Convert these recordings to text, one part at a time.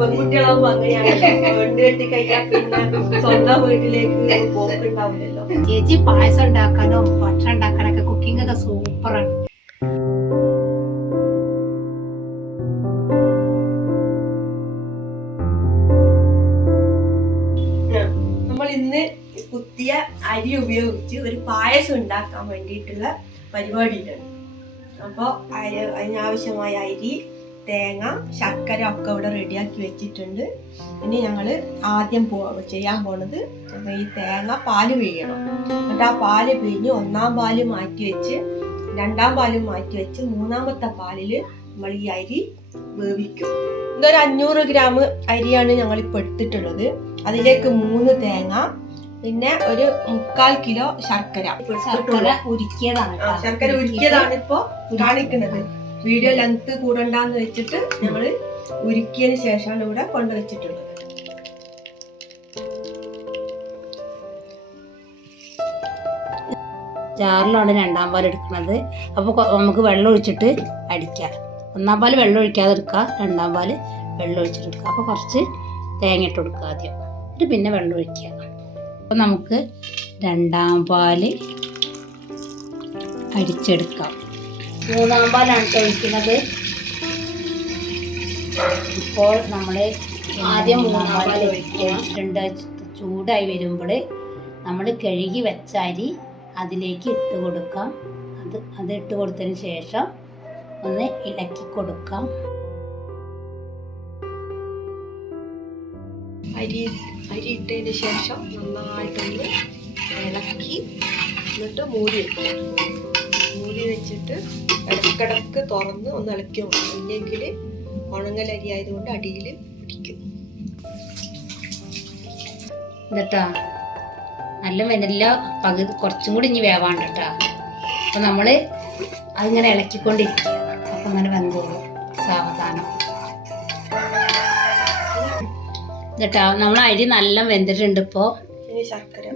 അങ്ങനെയാണ്. പെണ്ണ് കെട്ടി കഴിഞ്ഞാൽ പിന്നെ സ്വന്തം വീട്ടിലേക്ക് പോക്കുണ്ടാവില്ലല്ലോ. ചേച്ചി പായസം ഉണ്ടാക്കാനോ ഭക്ഷണം ഉണ്ടാക്കാനൊക്കെ കുക്കിംഗ് ഒക്കെ സൂപ്പറാണ് നമ്മൾ ഇന്ന് കുത്തിയ അരി ഉപയോഗിച്ച് ഒരു പായസം ഉണ്ടാക്കാൻ വേണ്ടിയിട്ടുള്ള പരിപാടിയിലാണ്. അപ്പോൾ അതിനാവശ്യമായ അരി തേങ്ങ ശർക്കര ഒക്കെ ഇവിടെ റെഡിയാക്കി വെച്ചിട്ടുണ്ട്. ഇനി ഞങ്ങൾ ആദ്യം പോ ചെയ്യാൻ പോണത് ഈ തേങ്ങ പാൽ പിഴിയണം. എന്നിട്ട് ആ പാൽ പിഴിഞ്ഞ് ഒന്നാം പാൽ മാറ്റി വെച്ച് രണ്ടാം പാൽ മാറ്റി വെച്ച് മൂന്നാമത്തെ പാലിൽ നമ്മൾ ഈ അരി വേവിക്കും. ഇതൊരു അഞ്ഞൂറ് ഗ്രാം അരിയാണ് ഞങ്ങൾ ഇപ്പോൾ എടുത്തിട്ടുള്ളത്. അതിലേക്ക് മൂന്ന് തേങ്ങ പിന്നെ ഒരു മുക്കാൽ കിലോ ശർക്കര. ശർക്കര ഉരുക്കിയതാണ് ശർക്കര ഉരുക്കിയതാണ് ഇപ്പോ കാണിക്കുന്നത്. വീഡിയോ ലെങ്ത് കൂടണ്ടെന്ന് വെച്ചിട്ട് നമ്മൾ ഉരുക്കിയതിന് ശേഷമാണ് ഇവിടെ കൊണ്ടുവച്ചിട്ടുള്ളത് ജാറിലാണ് രണ്ടാം പാൽ എടുക്കുന്നത്. അപ്പോൾ നമുക്ക് വെള്ളം ഒഴിച്ചിട്ട് അടിക്കാം. ഒന്നാം പാൽ വെള്ളം ഒഴിക്കാതെ എടുക്കുക രണ്ടാം പാൽ വെള്ളം ഒഴിച്ചിട്ട് എടുക്കുക അപ്പോൾ കുറച്ച് തേങ്ങ ഇട്ട് കൊടുക്കുക ആദ്യം. എന്നിട്ട് പിന്നെ വെള്ളം ഒഴിക്കുക. അപ്പോൾ നമുക്ക് രണ്ടാം പാൽ അടിച്ചെടുക്കാം. മൂന്നാം പാലാണ് ഒഴിക്കുന്നത് ഇപ്പോൾ നമ്മൾ ആദ്യം മൂന്നാം പാൽ രണ്ട് ചൂടായി വരുമ്പോൾ നമ്മൾ കഴുകി വെച്ച അരി അതിലേക്ക് ഇട്ട് കൊടുക്കാം. അത് അത് ഇട്ട് കൊടുത്തതിന് ശേഷം ഒന്ന് ഇളക്കി കൊടുക്കാം. അരി അരി ഇട്ടതിന് ശേഷം നന്നായിട്ടൊന്ന് ഇളക്കി എന്നിട്ട് മൂടി വെക്കും മൂടി വെച്ചിട്ട് ഇടക്കിടക്ക് തുറന്ന് ഒന്ന് ഇളക്കി ഇല്ലെങ്കിൽ ഉണങ്ങലരി ആയതുകൊണ്ട് അടിയിൽ പിടിക്കും. എന്നിട്ടാ നല്ല മെനല്ല പകുതി കുറച്ചും കൂടി ഇനി വേവാണ്ട് കേട്ടാ അപ്പം നമ്മൾ അതിങ്ങനെ ഇളക്കിക്കൊണ്ടിരിക്കുക. അപ്പം അങ്ങനെ വെന്തോളൂ സാവധാനം. എന്നിട്ടാ നമ്മൾ അരി നല്ല വെന്തിട്ടുണ്ട് ഇപ്പോൾ ശർക്കര.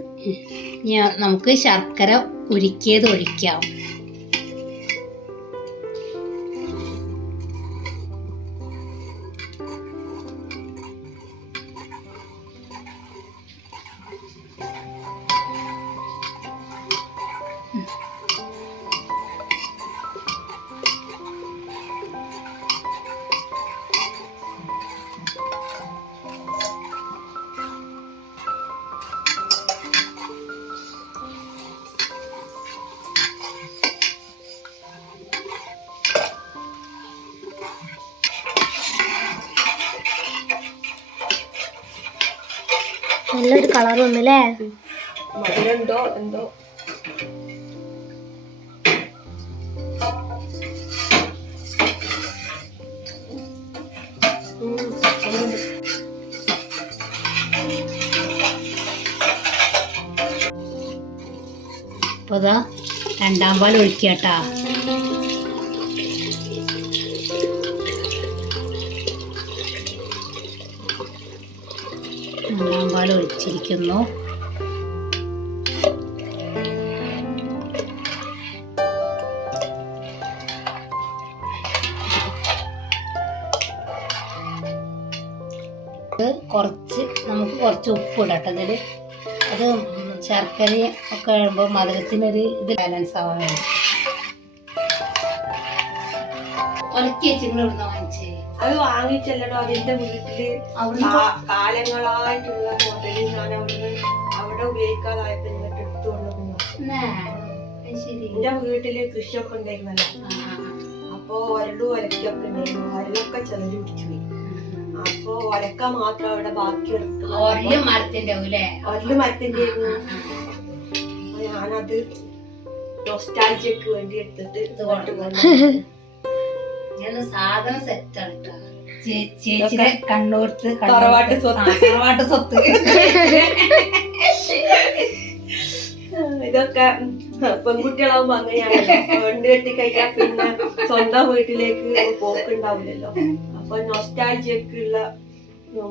നമുക്ക് ശർക്കര ഉരുക്കിയത് ഒഴിക്കാം. നല്ലൊരു കളർ വന്നല്ലേ? മധുരണ്ടോ എന്തോ. അപ്പോൾ ഇതാ രണ്ടാം പാൽ ഒഴിക്കുക രണ്ടാം പാൽ ഒഴിച്ചിരിക്കുന്നു കുറച്ച് നമുക്ക് കുറച്ച് ഉപ്പ് ഇടട്ടെ ഇതിൽ അത് ശർക്കരയും ഒക്കെ ഇടുമ്പോൾ മധുരത്തിനൊരു ഇത് ബാലൻസ് ആവാൻ വേണ്ടി. ഒലക്കി വെച്ചിങ്ങനെ വാങ്ങിച്ചേ അത് വാങ്ങിച്ചല്ലടോ അതിന്റെ വീട്ടിൽ. കാലങ്ങളായിട്ടുള്ള ഹോട്ടലിൽ ഞാൻ അവിടുന്ന് അവിടെ ഉപയോഗിക്കാതായപ്പോ ഇങ്ങോട്ട് എടുത്തുകൊണ്ട് പോകുന്നു ന്നെ, അത് ശരി. എന്റെ വീട്ടിൽ കൃഷിയൊക്കെ ഉണ്ടായിരുന്നല്ലോ. അപ്പോ ഒരടു ഒലക്കൊക്കെ ഉണ്ടായിരുന്നു. ഒരലൊക്കെ ചെറിയ പിടിച്ചു പോയി. അപ്പൊ ഒലക്ക മാത്രം അവിടെ ബാക്കി എടുത്തു മരത്തിന്റെ ഒരൽ മരത്തിന്റെ ഞാനത് നൊസ്റ്റാൾജിയക്ക് വേണ്ടി എടുത്തിട്ട് സാധനം സെറ്റാണ് കേട്ടോ ചേച്ചിയുടെ കണ്ണൂർത്ത് കണ്ണൂർത്ത്. തറവാട്ട് സ്വത്ത്. തറവാട്ട് സ്വത്ത്. ഇതൊക്കെ പെൺകുട്ടികളാവുമ്പോ അങ്ങനെയാണല്ലോ. പെണ്ണ് കെട്ടി കഴിഞ്ഞാൽ പിന്നെ സ്വന്തം വീട്ടിലേക്ക് പോക്കുണ്ടാവില്ലല്ലോ. അപ്പൊ നൊസ്റ്റാൾജിയക്കുള്ള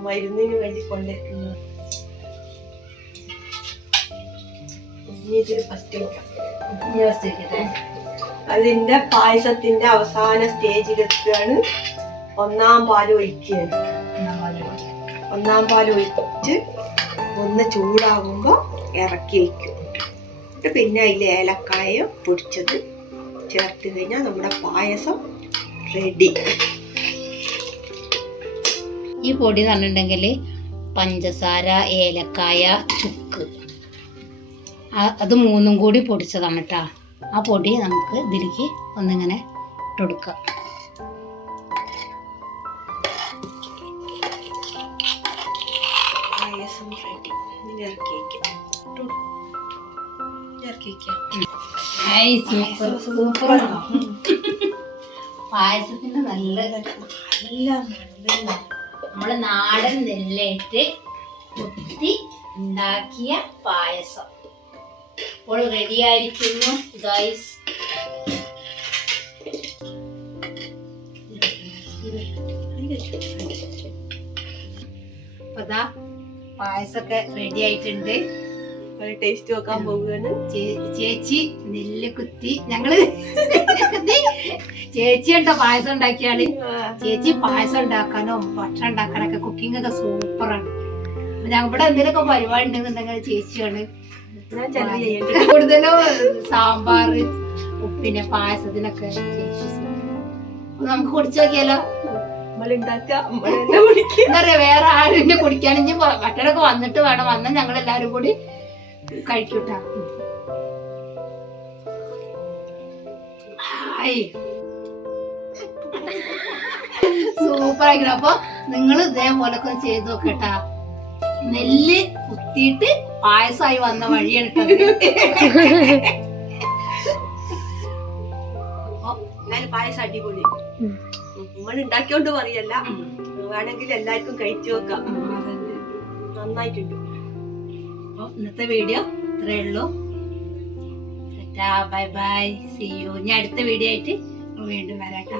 മരുന്നിന് വേണ്ടി കൊണ്ടിരിക്കുന്നു ഇനി ഇതിൽ ഫസ്റ്റ് നോക്കാം. യോസിക്കട്ടെ. അതിന്റെ പായസത്തിന്റെ അവസാന സ്റ്റേജിലെത്തുകയാണ് ഒന്നാം പാൽ ഒഴിക്കുകയാണ്. ഒന്നാം പാൽ ഒഴിച്ച് ഒന്ന് ചൂടാകുമ്പോൾ ഇറക്കി വയ്ക്കും എന്നിട്ട് പിന്നെ അതിൽ ഏലക്കായ പൊടിച്ചത് ചേർത്ത് കഴിഞ്ഞാൽ നമ്മുടെ പായസം റെഡി ഈ പൊടി പറഞ്ഞിട്ടുണ്ടെങ്കിൽ പഞ്ചസാര ഏലക്കായ ചുക്ക്. അത് മൂന്നും കൂടി പൊടിച്ചതാണ് കേട്ടോ. ആ പൊടി നമുക്ക് ഇതിലേക്ക് ഒന്നിങ്ങനെ ഇട്ടുകൊടുക്കാം പായസം റെഡി ഇങ്ങനെ ഇറക്കി വയ്ക്കാം ഇട്ടോ. ഇറക്കി സൂപ്പർ. പായസത്തിന് നല്ല നല്ല നല്ല. നമ്മൾ നാടൻ നെല്ലേറ്റ് കുത്തി ഉണ്ടാക്കിയ പായസം. ഇപ്പോൾ റെഡിയായിരിക്കുന്നു ഗൈസ് അപ്പൊ ദാ പായസമൊക്കെ റെഡി ആയിട്ടുണ്ട്. ടേസ്റ്റ് നോക്കാൻ പോവുകയാണ്. ചേച്ചി നെല്ല് കുത്തി. ഞങ്ങൾ ചേച്ചി ഉണ്ടോ പായസം ഉണ്ടാക്കിയാൽ ചേച്ചി പായസം ഉണ്ടാക്കാനും ഭക്ഷണം ഉണ്ടാക്കാനൊക്കെ കുക്കിംഗ് ഒക്കെ സൂപ്പറാണ് ഞങ്ങൾ ഇവിടെ എന്തെങ്കിലുമൊക്കെ പരിപാടി ഉണ്ടെന്നുണ്ടെങ്കിൽ ചേച്ചിയാണ് ഞാൻ കൂടുതലും സാമ്പാർ ഉപ്പിനെ പായസത്തിനൊക്കെ നമുക്ക് കുടിച്ചു നോക്കിയാലോ? എന്താ പറയാ വേറെ ആളിനെ കുടിക്കാൻ ഇനി മറ്റൊക്കെ വന്നിട്ട് വേണം. വന്ന ഞങ്ങൾ എല്ലാരും കൂടി കഴിക്കൂട്ടാ സൂപ്പർ ആയിരിക്കണം അപ്പൊ നിങ്ങൾ ഇതേപോലൊക്കെ ചെയ്ത് നോക്കട്ടാ നെല്ല് കുത്തിയിട്ട് പായസമായി വന്ന വഴിയാണ് എന്നാലും പായസം അടിപൊളി. നമ്മൾ ഉണ്ടാക്കിയോണ്ട് പറയല്ല. വേണമെങ്കിൽ എല്ലാവർക്കും കഴിച്ചു നോക്കാം. നന്നായിട്ടുണ്ട്. അപ്പൊ ഇന്നത്തെ വീഡിയോ ഇത്രേ ഉള്ളൂ. Bye bye. സി യു ഇനി അടുത്ത വീഡിയോ ആയിട്ട് വീണ്ടും വരാട്ടാ